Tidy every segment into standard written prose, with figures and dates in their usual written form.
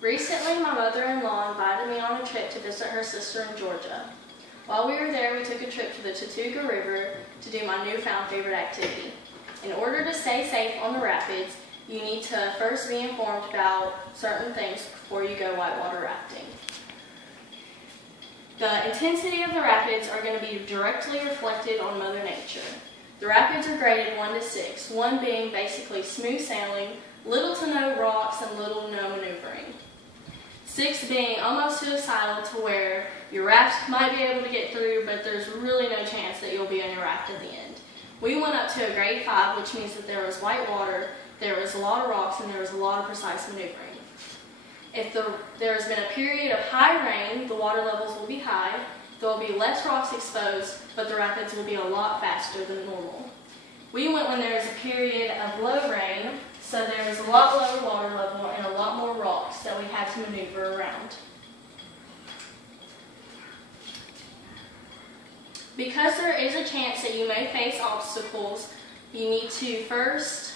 Recently, my mother-in-law invited me on a trip to visit her sister in Georgia. While we were there, we took a trip to the Chattooga River to do my newfound favorite activity. In order to stay safe on the rapids, you need to first be informed about certain things before you go whitewater rafting. The intensity of the rapids are going to be directly reflected on Mother Nature. The rapids are graded 1 to 6, 1 being basically smooth sailing, little to no rocks, and little to no maneuvering. 6 being almost suicidal to where your raft might be able to get through, but there's really no chance that you'll be on your raft at the end. We went up to a grade 5, which means that there was white water, there was a lot of rocks, and there was a lot of precise maneuvering. If there has been a period of high rain, the water levels will be high, there will be less rocks exposed, but the rapids will be a lot faster than normal. We went when there was a period of low rain, so there was a lot lower water level and a lot more rocks that we had to maneuver around. Because there is a chance that you may face obstacles, you need to first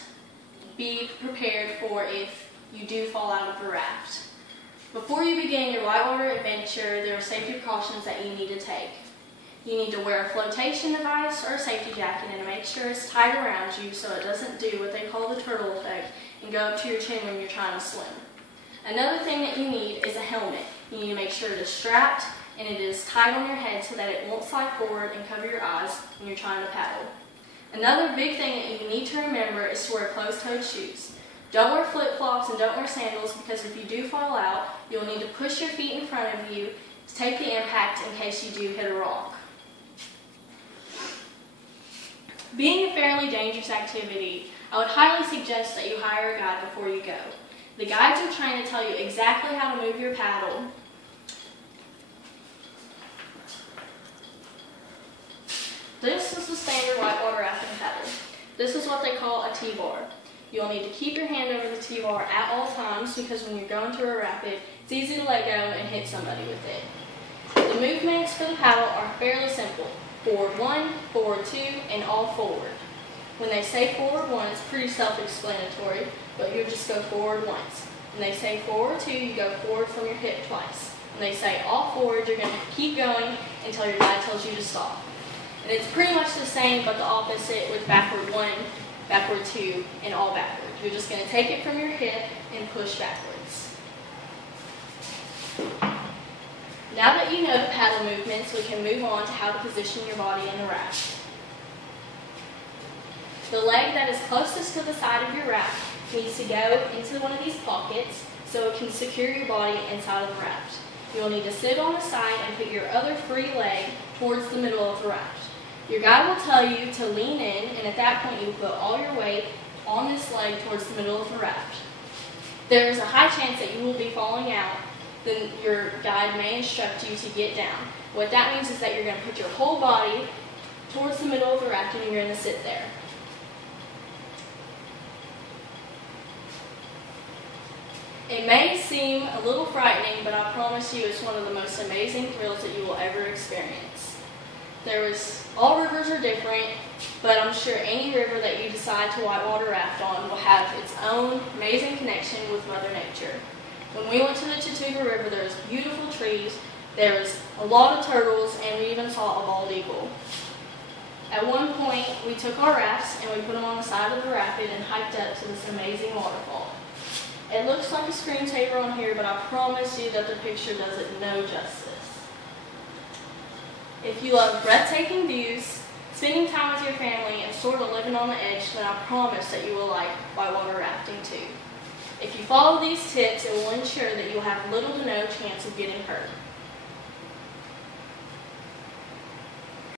be prepared for if you do fall out of the raft. Before you begin your whitewater adventure, there are safety precautions that you need to take. You need to wear a flotation device or a safety jacket and make sure it's tied around you so it doesn't do what they call the turtle effect and go up to your chin when you're trying to swim. Another thing that you need is a helmet. You need to make sure it is strapped and it is tied on your head so that it won't slide forward and cover your eyes when you're trying to paddle. Another big thing that you need to remember is to wear closed-toed shoes. Don't wear flip-flops and don't wear sandals because if you do fall out, you'll need to push your feet in front of you to take the impact in case you do hit a rock. Being a fairly dangerous activity, I would highly suggest that you hire a guide before you go. The guides are trained to tell you exactly how to move your paddle. This is the standard whitewater rafting paddle. This is what they call a T-bar. You'll need to keep your hand over the T-bar at all times because when you're going through a rapid, it's easy to let go and hit somebody with it. The movements for the paddle are fairly simple. Forward 1, forward 2, and all forward. When they say forward 1, it's pretty self-explanatory, but you just go forward once. When they say forward 2, you go forward from your hip twice. When they say all forward, you're going to keep going until your guide tells you to stop. And it's pretty much the same, but the opposite with backward 1, backward 2, and all backward. You're just going to take it from your hip and push backwards. Now that you know the paddle movements, we can move on to how to position your body in the raft. The leg that is closest to the side of your raft needs to go into one of these pockets so it can secure your body inside of the raft. You will need to sit on the side and put your other free leg towards the middle of the raft. Your guide will tell you to lean in, and at that point you will put all your weight on this leg towards the middle of the raft. There is a high chance that you will be falling out. Then your guide may instruct you to get down. What that means is that you're going to put your whole body towards the middle of the raft and you're going to sit there. It may seem a little frightening, but I promise you it's one of the most amazing thrills that you will ever experience. All rivers are different, but I'm sure any river that you decide to whitewater raft on will have its own amazing connection with Mother Nature. When we went to the Chattooga River, there was beautiful trees, there was a lot of turtles, and we even saw a bald eagle. At one point, we took our rafts and we put them on the side of the rapid and hiked up to this amazing waterfall. It looks like a screensaver on here, but I promise you that the picture does it no justice. If you love breathtaking views, spending time with your family, and sort of living on the edge, then I promise that you will like whitewater rafting too. If you follow these tips, it will ensure that you will have little to no chance of getting hurt.